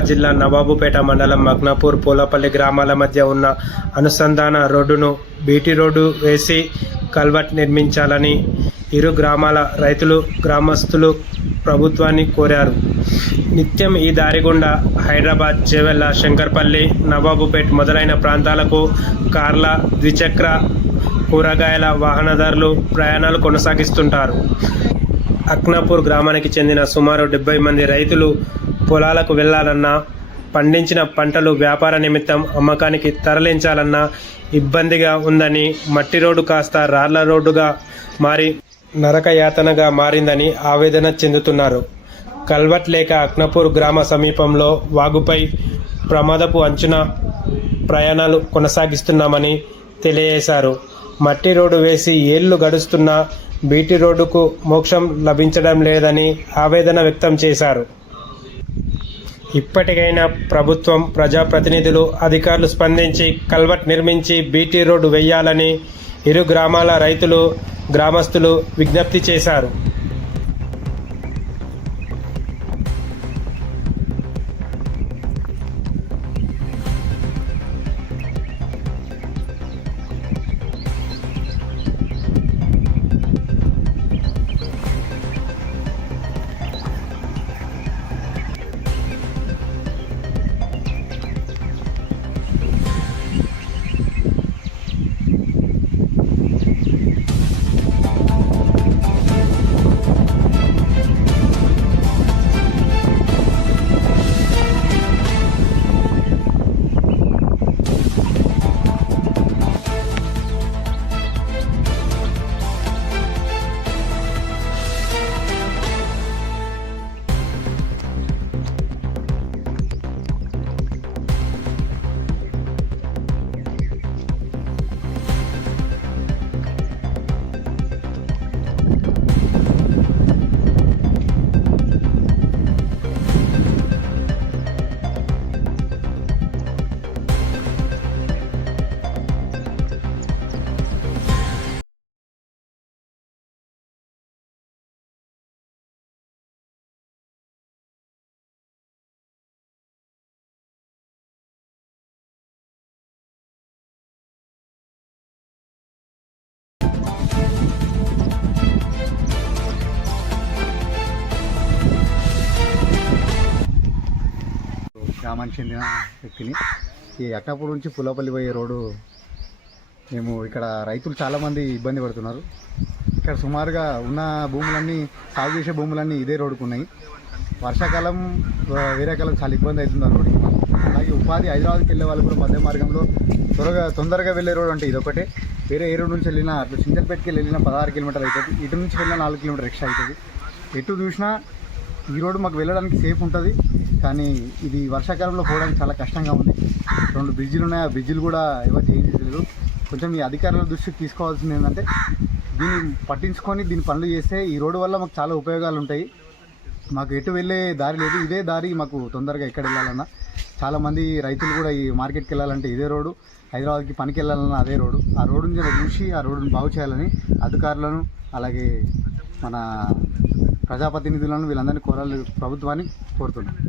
హైదరాబాద్ జిల్లా నవాబుపేట మండలం మగ్నాపూర్ పూలపల్లి గ్రామాల మధ్య ఉన్న అనుసంధాన రోడ్డును బీటీ రోడ్డు వేసి కల్వర్ట్ నిర్మించాలని ఇరు గ్రామాల రైతులు గ్రామస్తులు ప్రభుత్వాన్ని కోరారు. నిత్యం ఈ దారి గుండా హైదరాబాద్, చేవెళ్ల, శంకర్పల్లి, నవాబుపేట్ మొదలైన ప్రాంతాలకు కార్ల, ద్విచక్ర, కూరగాయల వాహనదారులు ప్రయాణాలు కొనసాగిస్తుంటారు. అక్నాపూర్ గ్రామానికి చెందిన సుమారు 70 మంది రైతులు పొలాలకు వెళ్లాలన్నా, పండించిన పంటలు వ్యాపార నిమిత్తం అమ్మకానికి తరలించాలన్నా ఇబ్బందిగా ఉందని, మట్టి రోడ్డు కాస్త రాళ్ల రోడ్డుగా మారి నరకయాతనగా మారిందని ఆవేదన చెందుతున్నారు. కల్వర్ట్ లేక అక్నాపూర్ గ్రామ సమీపంలో వాగుపై ప్రమాదపు అంచున ప్రయాణాలు కొనసాగిస్తున్నామని తెలియజేశారు. మట్టి రోడ్డు వేసి ఏళ్లు గడుస్తున్నా బీటీ రోడ్డుకు మోక్షం లభించడం లేదని ఆవేదన వ్యక్తం చేశారు. ఇప్పటికైనా ప్రభుత్వం, ప్రజాప్రతినిధులు, అధికారులు స్పందించి కల్వర్ట్ నిర్మించి బీటీ రోడ్డు వేయాలని ఇరు గ్రామాల రైతులు, గ్రామస్తులు విజ్ఞప్తి చేశారు. గ్రామానికి చెందిన వ్యక్తిని. ఈ అక్నాపూర్ నుంచి పుల్లపల్లి పోయే రోడ్డు మేము ఇక్కడ రైతులు చాలామంది ఇబ్బంది పడుతున్నారు. ఇక్కడ సుమారుగా ఉన్న భూములన్నీ, సాగు చేసే భూములన్నీ ఇదే రోడ్డుకు ఉన్నాయి. వర్షాకాలం, వేరే కాలం చాలా ఇబ్బంది అవుతుంది ఆ రోడ్డుకి. అలాగే ఉపాధి హైదరాబాద్కి వెళ్ళే వాళ్ళు కూడా మధ్య మార్గంలో తొందరగా వెళ్ళే రోడ్డు అంటే ఇదొకటే. వేరే ఏ రోడ్డు నుంచి వెళ్ళినా, అట్లా చింతలపేటకి వెళ్ళినా 16 కిలోమీటర్లు అవుతుంది. ఇటు నుంచి వెళ్ళినా 4 కిలోమీటర్ ఎక్స్ట్రా అవుతుంది. ఎటు చూసినా ఈ రోడ్డు మాకు వెళ్ళడానికి సేఫ్ ఉంటుంది, కానీ ఇది వర్షాకాలంలో పోవడానికి చాలా కష్టంగా ఉంది. 2 బ్రిడ్జిలు ఉన్నాయి, ఆ బ్రిడ్జిలు కూడా ఎవరు చేయించలేదు. కొంచెం ఈ అధికారుల దృష్టికి తీసుకోవాల్సింది ఏంటంటే, దీన్ని పట్టించుకొని దీని పనులు చేస్తే ఈ రోడ్డు వల్ల మాకు చాలా ఉపయోగాలు ఉంటాయి. మాకు ఎటు వెళ్ళే దారి లేదు, ఇదే దారి మాకు తొందరగా ఎక్కడ వెళ్ళాలన్నా. చాలామంది రైతులు కూడా ఈ మార్కెట్కి వెళ్ళాలంటే ఇదే రోడ్డు, హైదరాబాద్కి పనికి వెళ్ళాలన్నా అదే రోడ్డు. ఆ రోడ్డుని చూసి ఆ రోడ్డుని బాగు చేయాలని అధికారులను, అలాగే మన ప్రజాప్రతినిధులను, వీళ్ళందరినీ ప్రభుత్వాన్ని కోరుతున్నాం.